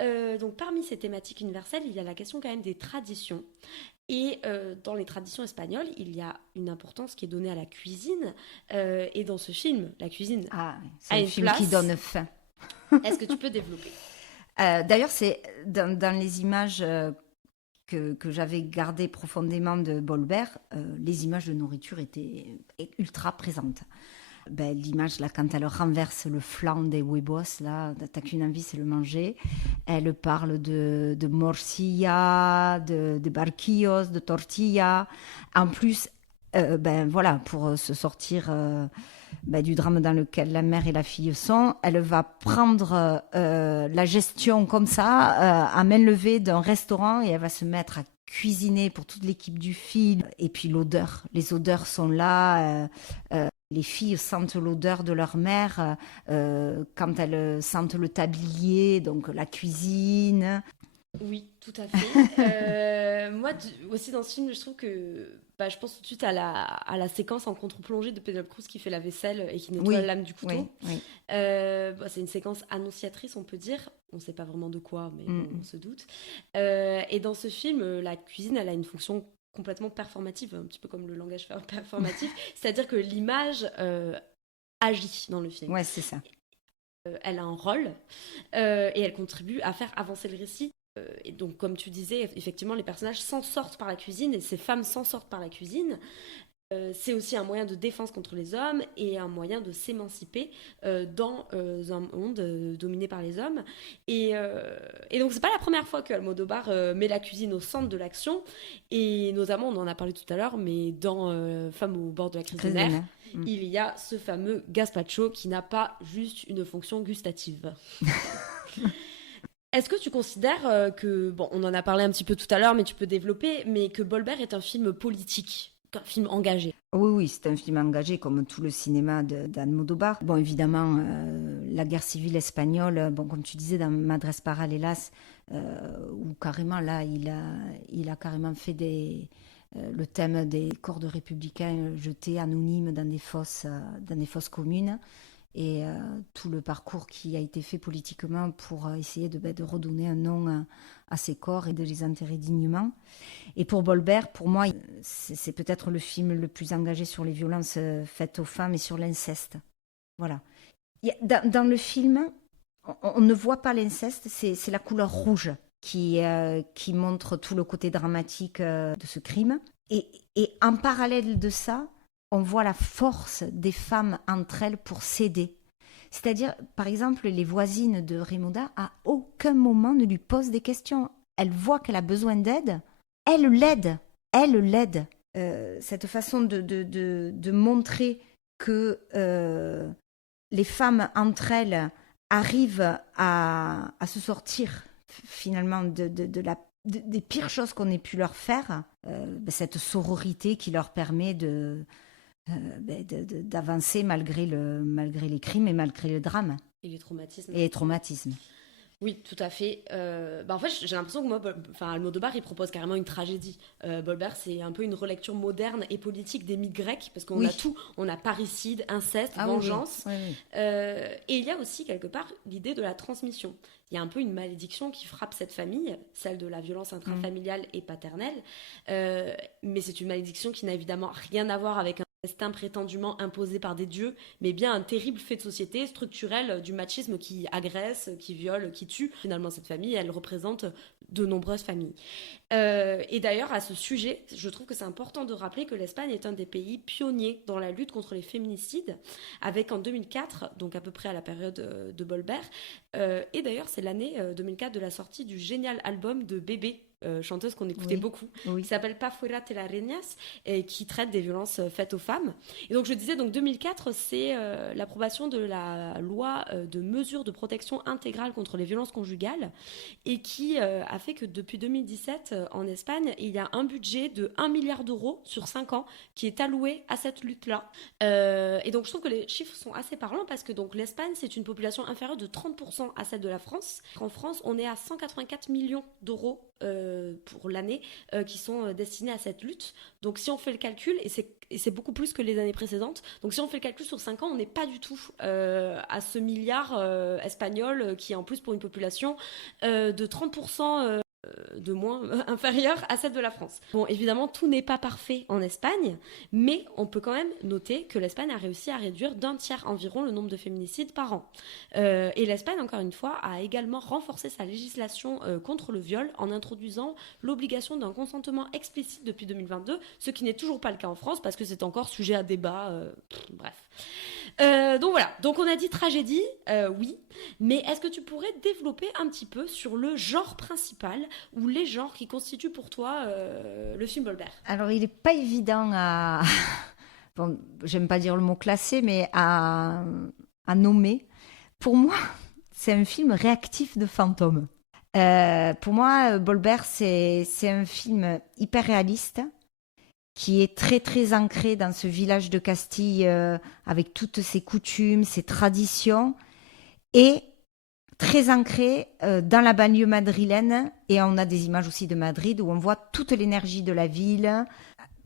Donc parmi ces thématiques universelles, il y a la question quand même des traditions. Et dans les traditions espagnoles, il y a une importance qui est donnée à la cuisine. Et dans ce film, la cuisine Ah, c'est a un une film qui place. donne faim. Est-ce que tu peux développer? D'ailleurs, c'est dans les images que j'avais gardées profondément de Bolbert, les images de nourriture étaient ultra présentes. Ben, l'image, là, quand elle renverse le flanc des huevos, là, t'as qu'une envie, c'est le manger. Elle parle de morcilla, de barquillos, de tortilla. En plus, ben voilà, pour se sortir ben, du drame dans lequel la mère et la fille sont, elle va prendre la gestion comme ça, à main levée d'un restaurant et elle va se mettre à cuisiner pour toute l'équipe du film. Et puis l'odeur, les odeurs sont là. Les filles sentent l'odeur de leur mère quand elles sentent le tablier, donc la cuisine. Oui, tout à fait. Moi aussi dans ce film, je trouve que je pense tout de suite à la séquence en contre-plongée de Penelope Cruz qui fait la vaisselle et qui nettoie Oui, l'âme du couteau. oui, oui. C'est une séquence annonciatrice, on peut dire. On ne sait pas vraiment de quoi, mais bon, on Mm. se doute. Et dans ce film, la cuisine, elle a une fonction complètement performative, un petit peu comme le langage performatif. C'est-à-dire que l'image agit dans le film. Ouais, c'est ça. Elle a un rôle et elle contribue à faire avancer le récit. Et donc, comme tu disais, effectivement, les personnages s'en sortent par la cuisine et ces femmes s'en sortent par la cuisine. C'est aussi un moyen de défense contre les hommes et un moyen de s'émanciper dans un monde dominé par les hommes. Et donc, c'est pas la première fois que Almodovar met la cuisine au centre de l'action. Et notamment, on en a parlé tout à l'heure, mais dans Femme au bord de la crise des Crise des nerfs, nerfs. Mm. il y a ce fameux gazpacho qui n'a pas juste une fonction gustative. Est-ce que tu considères que, bon, on en a parlé un petit peu tout à l'heure, mais tu peux développer, mais que Bolbert est un film politique, un film engagé? Oui, oui, c'est un film engagé comme tout le cinéma d'Almodovar. Bon, évidemment, la guerre civile espagnole, bon, comme tu disais dans Madres Paralelas, où carrément là, il a carrément fait le thème des corps de républicains jetés anonymes dans des fosses communes. Et tout le parcours qui a été fait politiquement pour essayer de redonner un nom à ces corps et de les enterrer dignement. Et pour Bolbert, pour moi, c'est peut-être le film le plus engagé sur les violences faites aux femmes et sur l'inceste. Voilà. Dans le film, on ne voit pas l'inceste, c'est la couleur rouge qui montre tout le côté dramatique de ce crime. Et en parallèle de ça, on voit la force des femmes entre elles pour s'aider. C'est-à-dire, par exemple, les voisines de Rimoda, à aucun moment ne lui posent des questions. Elle voit qu'elle a besoin d'aide, elle l'aide. Elle l'aide. Cette façon de montrer que les femmes entre elles arrivent à se sortir finalement des pires choses qu'on ait pu leur faire, cette sororité qui leur permet d'avancer malgré les crimes et malgré le drame Et les traumatismes. et les traumatismes. Oui, tout à fait. En fait, j'ai l'impression que moi, Almodovar, il propose carrément une tragédie. Bolbert, c'est un peu une relecture moderne et politique des mythes grecs, parce qu'on a Oui. tout. On a parricide, inceste, Ah vengeance. oui, oui. Oui, oui. Et il y a aussi, quelque part, l'idée de la transmission. Il y a un peu une malédiction qui frappe cette famille, celle de la violence intrafamiliale et paternelle. Mais c'est une malédiction qui n'a évidemment rien à voir avec un destin prétendument imposé par des dieux, mais bien un terrible fait de société structurel du machisme qui agresse, qui viole, qui tue. Finalement, cette famille, elle représente de nombreuses familles. Et d'ailleurs, à ce sujet, je trouve que c'est important de rappeler que l'Espagne est un des pays pionniers dans la lutte contre les féminicides, avec en 2004, donc à peu près à la période de Bolbert, et d'ailleurs, c'est l'année 2004 de la sortie du génial album de Bébé, chanteuse qu'on écoutait beaucoup, Oui. qui s'appelle Pa fuera telarañas, et qui traite des violences faites aux femmes. Et donc je disais, donc 2004, c'est l'approbation de la loi de mesures de protection intégrale contre les violences conjugales, et qui a fait que depuis 2017, en Espagne, il y a un budget de 1 milliard d'euros sur 5 ans qui est alloué à cette lutte-là. Et donc je trouve que les chiffres sont assez parlants parce que donc l'Espagne, c'est une population inférieure de 30% à celle de la France. En France, on est à 184 millions d'euros pour l'année qui sont destinés à cette lutte. Donc si on fait le calcul, et c'est beaucoup plus que les années précédentes, donc si on fait le calcul sur 5 ans, on n'est pas du tout à ce milliard espagnol qui est en plus pour une population de 30% de moins inférieure à celle de la France. Bon, évidemment, tout n'est pas parfait en Espagne, mais on peut quand même noter que l'Espagne a réussi à réduire d'un tiers environ le nombre de féminicides par an. Et l'Espagne, encore une fois, a également renforcé sa législation contre le viol en introduisant l'obligation d'un consentement explicite depuis 2022, ce qui n'est toujours pas le cas en France parce que c'est encore sujet à débat. Bref. Donc voilà, donc on a dit tragédie, oui, mais est-ce que tu pourrais développer un petit peu sur le genre principal ou les genres qui constituent pour toi le film Bolbert? Alors, il n'est pas évident à... Bon, j'aime pas dire le mot classé, mais à nommer. Pour moi, c'est un film réactif de fantômes. Pour moi, Bolbert, c'est un film hyper réaliste qui est très très ancré dans ce village de Castille avec toutes ses coutumes, ses traditions, et très ancré dans la banlieue madrilène. Et on a des images aussi de Madrid où on voit toute l'énergie de la ville.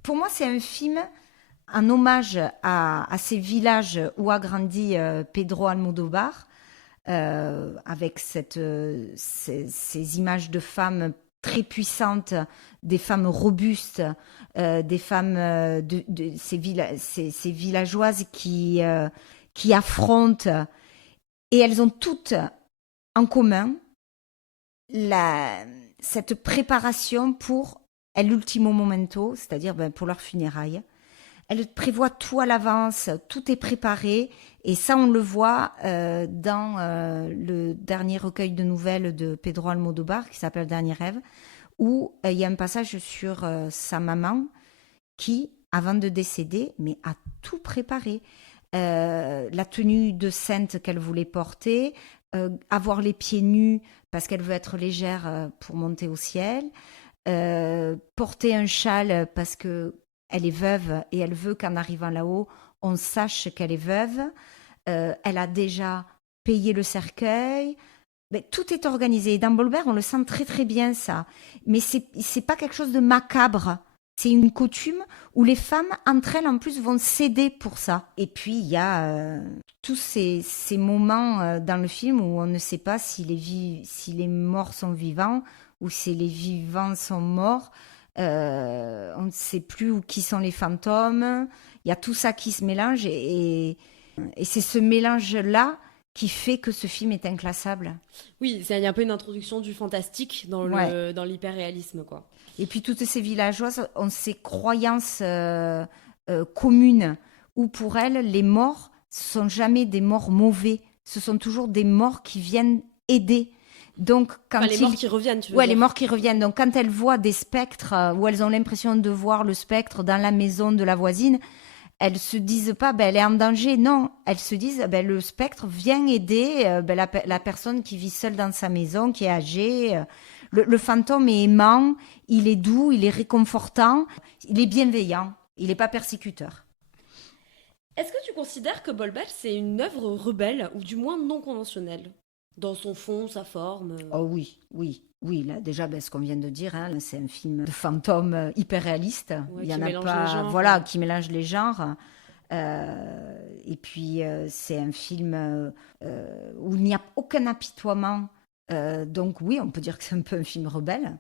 Pour moi, c'est un film en hommage à ces villages où a grandi Pedro Almodóvar, avec ces images de femmes très puissantes, des femmes robustes, des femmes ces villageoises qui affrontent, et elles ont toutes en commun cette préparation pour l'ultimo momento, c'est-à-dire pour leurs funérailles. Elles prévoient tout à l'avance, tout est préparé, et ça on le voit dans le dernier recueil de nouvelles de Pedro Almodóvar qui s'appelle Dernier rêve, où il y a un passage sur sa maman qui, avant de décéder, mais a tout préparé. La tenue de sainte qu'elle voulait porter, avoir les pieds nus parce qu'elle veut être légère pour monter au ciel, porter un châle parce que elle est veuve et elle veut qu'en arrivant là-haut, on sache qu'elle est veuve. Elle a déjà payé le cercueil. Mais tout est organisé. Et dans Bolbert, on le sent très très bien ça. Mais c'est pas quelque chose de macabre. C'est une coutume où les femmes, entre elles, en plus, vont céder pour ça. Et puis, il y a tous ces moments dans le film où on ne sait pas si les morts sont vivants ou si les vivants sont morts. On ne sait plus qui sont les fantômes. Il y a tout ça qui se mélange. Et c'est ce mélange-là qui fait que ce film est inclassable. Oui, il y a un peu une introduction du fantastique dans l'hyperréalisme, quoi. Et puis toutes ces villageoises ont ces croyances communes où pour elles, les morts, ce sont jamais des morts mauvais. Ce sont toujours des morts qui viennent aider. Donc, les morts qui reviennent, tu veux dire. Les morts qui reviennent. Donc, quand elles voient des spectres, où elles ont l'impression de voir le spectre dans la maison de la voisine, elles se disent pas, elle est en danger. Non, elles se disent, le spectre vient aider la personne qui vit seule dans sa maison, qui est âgée. Le fantôme est aimant, il est doux, il est réconfortant, il est bienveillant, il n'est pas persécuteur. Est-ce que tu considères que Bolbert, c'est une œuvre rebelle, ou du moins non conventionnelle, dans son fond, sa forme? Oh oui. Là, déjà, ce qu'on vient de dire, c'est un film de fantôme hyper réaliste. Ouais, il y en a pas, qui mélange les genres. Et puis, c'est un film où il n'y a aucun apitoiement. Donc oui, on peut dire que c'est un peu un film rebelle.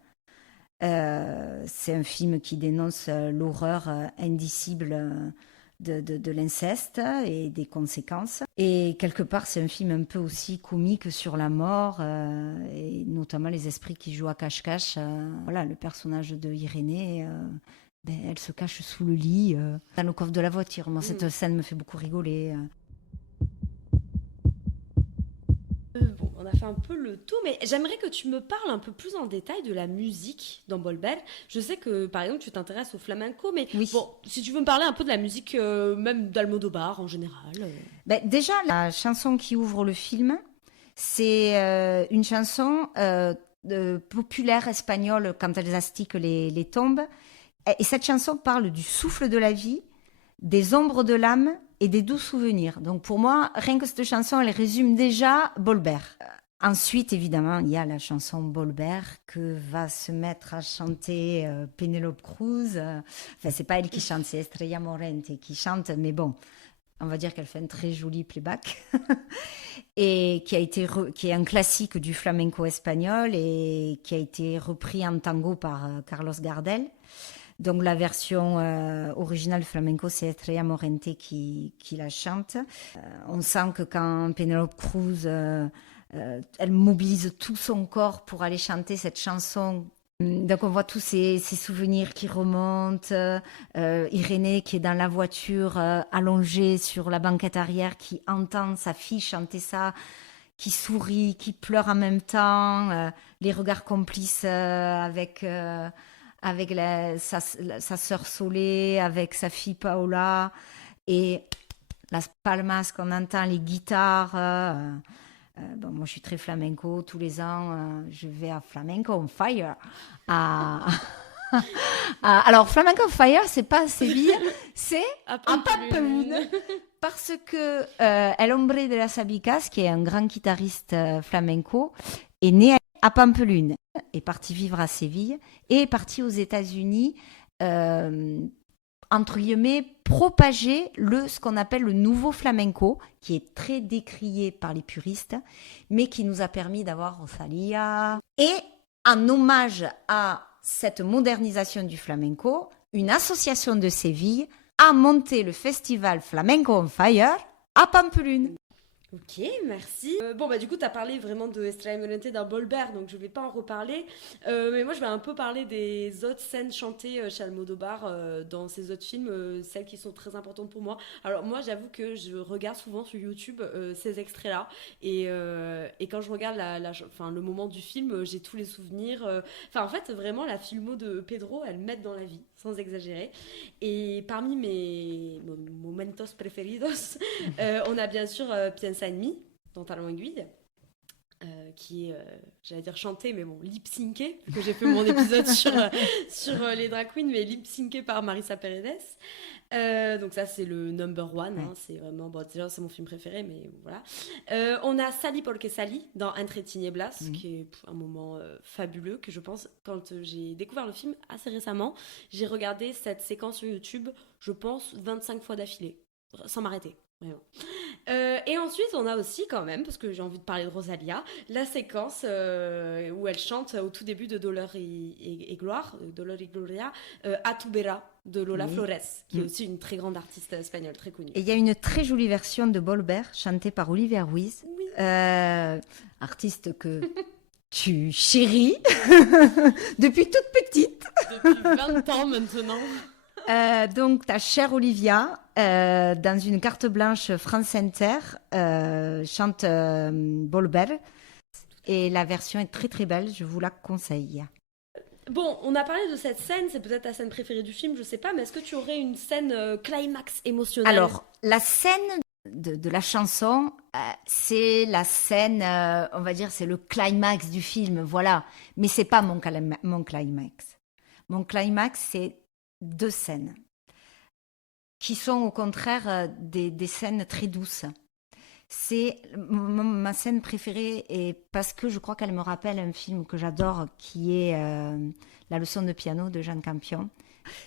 C'est un film qui dénonce l'horreur indicible de l'inceste et des conséquences. Et quelque part, c'est un film un peu aussi comique sur la mort, et notamment les esprits qui jouent à cache-cache. Le personnage de Irénée, elle se cache sous le lit, dans le coffre de la voiture. Moi, cette scène me fait beaucoup rigoler. On a fait un peu le tour, mais j'aimerais que tu me parles un peu plus en détail de la musique dans Bolbert. Je sais que, par exemple, tu t'intéresses au flamenco, mais oui. Bon, si tu veux me parler un peu de la musique, même d'Almodóvar en général. Déjà, la chanson qui ouvre le film, c'est une chanson populaire espagnole quand elles astiquent les tombes. Et cette chanson parle du souffle de la vie, des ombres de l'âme et des doux souvenirs. Donc pour moi, rien que cette chanson, elle résume déjà Bolbert. Ensuite, évidemment, il y a la chanson Bolbert que va se mettre à chanter Penélope Cruz. Enfin, c'est pas elle qui chante, c'est Estrella Morente qui chante, mais bon, on va dire qu'elle fait un très joli playback. Et qui est un classique du flamenco espagnol et qui a été repris en tango par Carlos Gardel. Donc la version originale flamenco, c'est Estrella Morente qui la chante. On sent que quand Penélope Cruz, elle mobilise tout son corps pour aller chanter cette chanson. Donc on voit tous ces souvenirs qui remontent. Irénée qui est dans la voiture, allongée sur la banquette arrière, qui entend sa fille chanter ça, qui sourit, qui pleure en même temps, les regards complices avec sa sœur Solé, avec sa fille Paola, et las palmas qu'on entend, les guitares. Bon, moi, je suis très flamenco. Tous les ans, je vais à Flamenco on Fire. À... Alors, Flamenco on Fire, c'est pas à Séville, c'est à Pampelune. Parce que El Hombre de las Abicas, qui est un grand guitariste flamenco, est né à Pampelune, est parti vivre à Séville et est parti aux États-Unis, entre guillemets, propager ce qu'on appelle le nouveau flamenco, qui est très décrié par les puristes, mais qui nous a permis d'avoir Rosalía. Et en hommage à cette modernisation du flamenco, une association de Séville a monté le festival Flamenco on Fire à Pampelune. Ok, merci. Bon, bah du coup, tu as parlé vraiment de Estrella Morente dans Bolbert, donc je vais pas en reparler. Mais moi, je vais un peu parler des autres scènes chantées chez Almodovar dans ces autres films, celles qui sont très importantes pour moi. Alors moi, j'avoue que je regarde souvent sur YouTube ces extraits-là, et quand je regarde le moment du film, j'ai tous les souvenirs. Enfin, en fait, vraiment, la filmo de Pedro, elle m'aide dans la vie, sans exagérer. Et parmi mes momentos preferidos, on a bien sûr Piensa en mí, dans Talon Aiguille, qui est, j'allais dire chanté, mais bon, lip-synké, que j'ai fait mon épisode sur les drag queens, mais lip-synké par Marisa Paredes. Donc ça, c'est le number one, hein, c'est vraiment, bon, déjà, c'est mon film préféré, mais voilà. On a Sally Porque Sally dans Entre Tinieblas, qui est un moment fabuleux, que je pense, quand j'ai découvert le film assez récemment, j'ai regardé cette séquence sur YouTube, je pense, 25 fois d'affilée, sans m'arrêter. Vraiment. Et ensuite, on a aussi quand même, parce que j'ai envie de parler de Rosalía, la séquence où elle chante au tout début de Dolor y Gloire, Dolor y Gloria, A tu vera de Lola Flores, qui est aussi une très grande artiste espagnole, très connue. Et il y a une très jolie version de Bolbert chantée par Olivia Ruiz, artiste que tu chéris depuis toute petite. Depuis 20 ans maintenant. Donc, ta chère Olivia, dans une carte blanche France Inter, chante Bolbert. Et la version est très très belle, je vous la conseille. Bon, on a parlé de cette scène, c'est peut-être ta scène préférée du film, je sais pas, mais est-ce que tu aurais une scène climax émotionnelle ? Alors, la scène de la chanson, c'est la scène, on va dire, c'est le climax du film, voilà. Mais c'est pas mon climax. Mon climax, c'est 2 scènes qui sont au contraire des scènes très douces. C'est ma scène préférée, et parce que je crois qu'elle me rappelle un film que j'adore, qui est La leçon de piano de Jean Campion.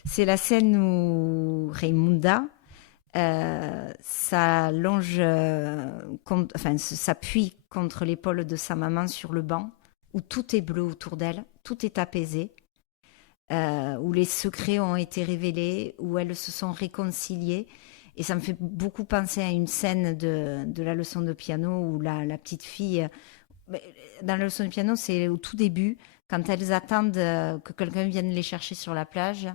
C'est la scène où Raimunda s'appuie contre l'épaule de sa maman sur le banc, où tout est bleu autour d'elle, tout est apaisé. Où les secrets ont été révélés, où elles se sont réconciliées. Et ça me fait beaucoup penser à une scène de la leçon de piano où la petite fille... Dans la leçon de piano, c'est au tout début, quand elles attendent que quelqu'un vienne les chercher sur la plage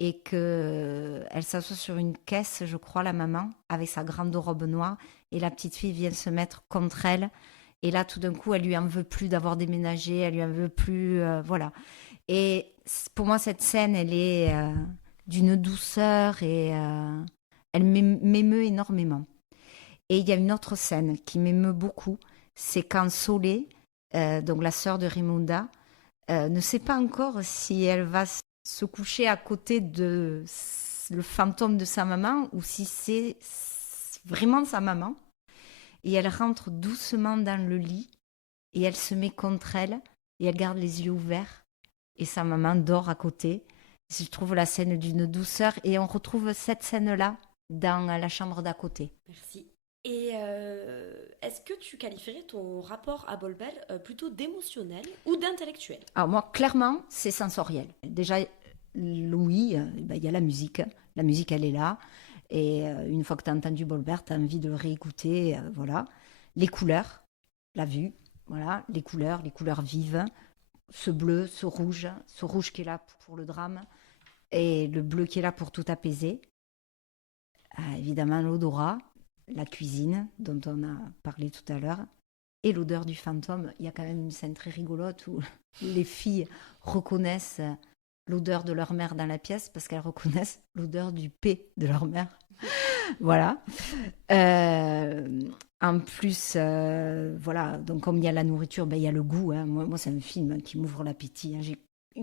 et qu'elle s'assoit sur une caisse, je crois, la maman, avec sa grande robe noire, et la petite fille vient se mettre contre elle. Et là, tout d'un coup, elle lui en veut plus d'avoir déménagé, elle lui en veut plus... voilà. Et pour moi, cette scène, elle est d'une douceur et elle m'émeut énormément. Et il y a une autre scène qui m'émeut beaucoup, c'est quand Solé, donc la sœur de Raimunda, ne sait pas encore si elle va se coucher à côté de le fantôme de sa maman ou si c'est vraiment sa maman. Et elle rentre doucement dans le lit et elle se met contre elle et elle garde les yeux ouverts et sa maman dort à côté. Je trouve la scène d'une douceur et on retrouve cette scène-là dans la chambre d'à côté. Merci. Et est-ce que tu qualifierais ton rapport à Bolbert plutôt d'émotionnel ou d'intellectuel? Alors moi, clairement, c'est sensoriel. Déjà, oui, il y a la musique. La musique, elle est là. Et une fois que tu as entendu Bolbert, tu as envie de le réécouter. Voilà. Les couleurs, la vue, voilà. Les couleurs vives. Ce bleu, ce rouge qui est là pour le drame. Et le bleu qui est là pour tout apaiser. Évidemment, l'odorat, la cuisine, dont on a parlé tout à l'heure. Et l'odeur du fantôme. Il y a quand même une scène très rigolote où les filles reconnaissent l'odeur de leur mère dans la pièce parce qu'elles reconnaissent l'odeur du P de leur mère. Voilà. En plus, voilà, donc comme il y a la nourriture, il y a le goût. Hein. Moi, c'est un film qui m'ouvre l'appétit. Hein. J'ai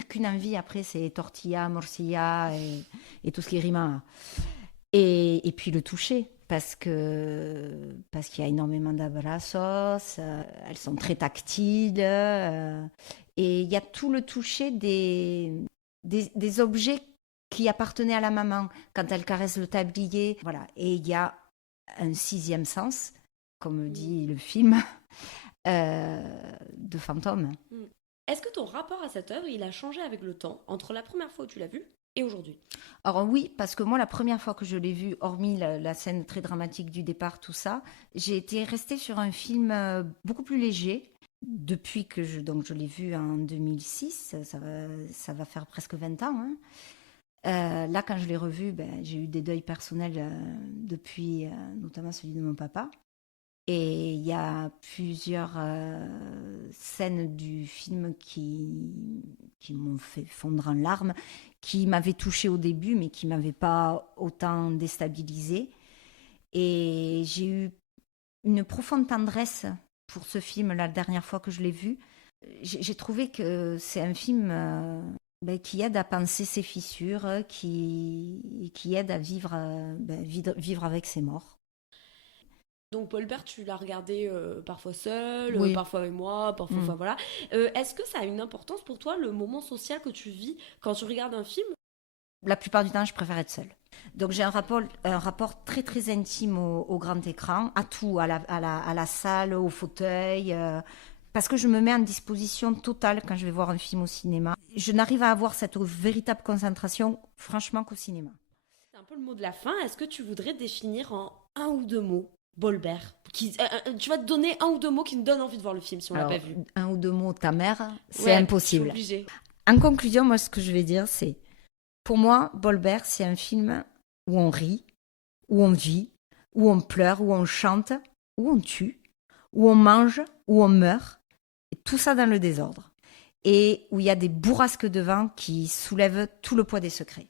qu'une envie après, c'est tortilla, morcilla et tout ce qui rime. Hein. Et puis le toucher, parce qu'il y a énormément d'abrazos, elles sont très tactiles, et il y a tout le toucher des objets qui appartenaient à la maman quand elle caresse le tablier. Voilà. Et il y a un sixième sens, comme dit le film, de fantôme. Est-ce que ton rapport à cette œuvre, il a changé avec le temps, entre la première fois où tu l'as vue et aujourd'hui? Alors oui, parce que moi, la première fois que je l'ai vue, hormis la scène très dramatique du départ, tout ça, j'ai été restée sur un film beaucoup plus léger. Depuis que je l'ai vu en 2006, ça va faire presque 20 ans. Hein. Là, quand je l'ai revu, j'ai eu des deuils personnels depuis, notamment celui de mon papa. Et il y a plusieurs scènes du film qui m'ont fait fondre en larmes, qui m'avaient touchée au début, mais qui ne m'avaient pas autant déstabilisée. Et j'ai eu une profonde tendresse pour ce film la dernière fois que je l'ai vu. J'ai trouvé que c'est un film qui aide à penser ses fissures, qui aide à vivre avec ses morts. Donc Bolbert, tu l'as regardé parfois seul, oui. Parfois avec moi, parfois voilà. Est-ce que ça a une importance pour toi, le moment social que tu vis quand tu regardes un film? La plupart du temps, je préfère être seule. Donc j'ai un rapport très très intime au grand écran, à tout, à la salle, au fauteuil, parce que je me mets en disposition totale quand je vais voir un film au cinéma. Je n'arrive à avoir cette véritable concentration, franchement, qu'au cinéma. C'est un peu le mot de la fin. Est-ce que tu voudrais définir en un ou deux mots Bolbert, tu vas te donner un ou deux mots qui nous donnent envie de voir le film si on l'a pas vu. Un ou deux mots, ta mère, c'est impossible. Je suis obligée. En conclusion, moi, ce que je vais dire, c'est, pour moi, Bolbert, c'est un film où on rit, où on vit, où on pleure, où on chante, où on tue, où on mange, où on meurt, et tout ça dans le désordre. Et où il y a des bourrasques de vent qui soulèvent tout le poids des secrets.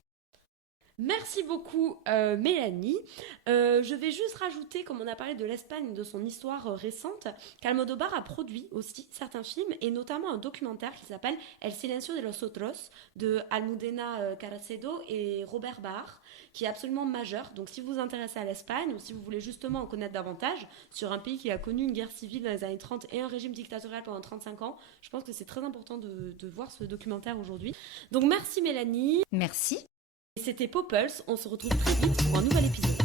Merci beaucoup Mélanie. Je vais juste rajouter, comme on a parlé de l'Espagne, de son histoire récente, qu'Almodóvar a produit aussi certains films, et notamment un documentaire qui s'appelle El silencio de los otros, de Almudena Carcedo et Robert Bahar, qui est absolument majeur. Donc si vous vous intéressez à l'Espagne, ou si vous voulez justement en connaître davantage sur un pays qui a connu une guerre civile dans les années 30 et un régime dictatorial pendant 35 ans, je pense que c'est très important de voir ce documentaire aujourd'hui. Donc merci Mélanie. Merci. C'était Populse, on se retrouve très vite pour un nouvel épisode.